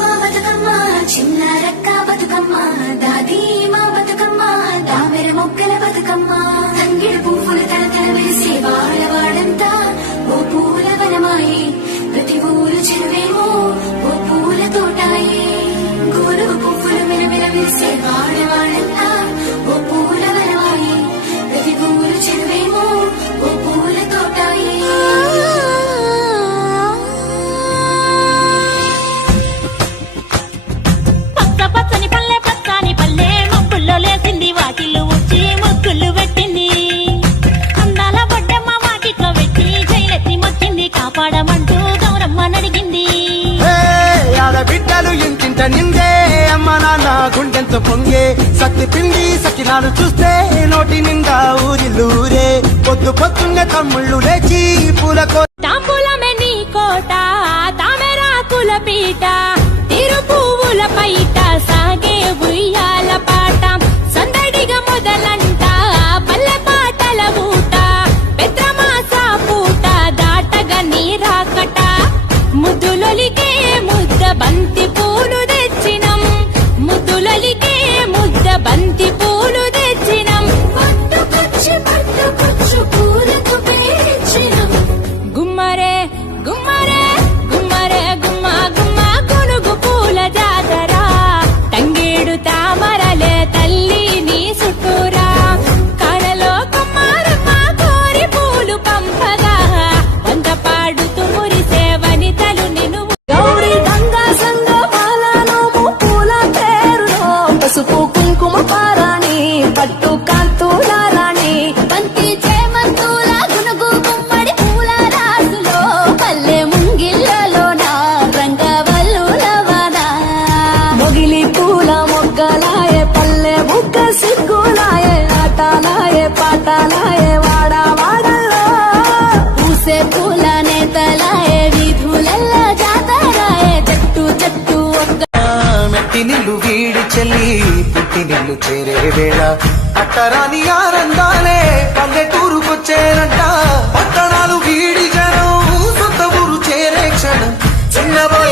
మా బతుకమ్మ చిన్న రక్క బతుకమ్మ దాది మా బతుకమ్మ దామెర మొక్కల బతుకమ్మ తంగిడు పువ్వులు తలతల వెలిసే వాడవాడంతా ఓ పూల వనమాయి ప్రతి ఊరు చెరువేమో ఓ పూల తోటాయి గోరుగు పువ్వులు మెరమెర వెలిసే వాడవాడంతా ఓ పూల వనమాయి ప్రతి ఊరు చెరువేమో ఓ పూల తోటాయి పచ్చని పల్లె పచ్చని పల్లె మబ్బుల్లో లేసింది వాకిళ్ళు వచ్చి ముగ్గులు పెట్టింది అందాల బొడ్డమ్మ వాకిట్లో పెట్టి జైలెత్తి మొక్కింది కాపాడమంటూ గౌరమ్మ నడిగింది బిడ్డలు ఇంటింట నిందే అమ్మ నాన్న గుండెంత పొంగే సత్తి పిండి సకినాలు చూస్తే నోటి నిండా ఊరిల్లూరే పొద్దు పొద్దున్న తమ్ముళ్ళు లేచి పూల తాంబూలమే నీ కోట తామెరాకుల పీట తిరు పువ్వుల పైట సాగే ఉయ్యాల పాట సందడిగా మొదలంట పల్లె పాటల ఊట పెద్రమాస పూట దాటగా నీరాకట ముద్దులొలికే ముద్ద బంతి పూలు తెచ్చినం ముద్దులొలికే ముద్ద బంతి పూలు తెచ్చినం పట్టుకొచ్చు పూలతో పేర్చినం గుమ్మరే గుమ్మరే గుమ్మరే గుమ్మ గుమ్మ గునుగు పూల జాతర తంగేడు తామరలే తల్లి నీ చుట్టూరా కడలో కుమ్మారమ్మ కోరి పూలు పంపగా వంద పాడుతూ మురిసే వనితలు నిన్ను గౌరీ గంగా సంగ పాలనము పూల పేరులో పసుపు కుంకుమ పారాణి పట్టు కాంతుల రాణి బంతి చేమంతుల గునుగు గుమ్మడి పూల రాసులో పల్లె ముంగిళ్ళలోన రంగవల్లులవన మొగిలి పూల మొగ్గలాయే పల్లె బుగ్గ సిగ్గులాయే ఆటలాయే పాటలాయే వాడ వాడల్లో పూసే పూల నేతలాయే వీధులల్ల జాతరాయే చెట్టు చెట్టు ఒక్క మెట్టి నిల్లు వీడి చెల్లి పుట్టి నిల్లు చేరే వేళ అట్టరాని ఆనందాలే పల్లెటూరుకొచ్చేనంట పట్టణాలు వీడి జనం సొంత ఊరు చేరే క్షణం చిన్నబోయ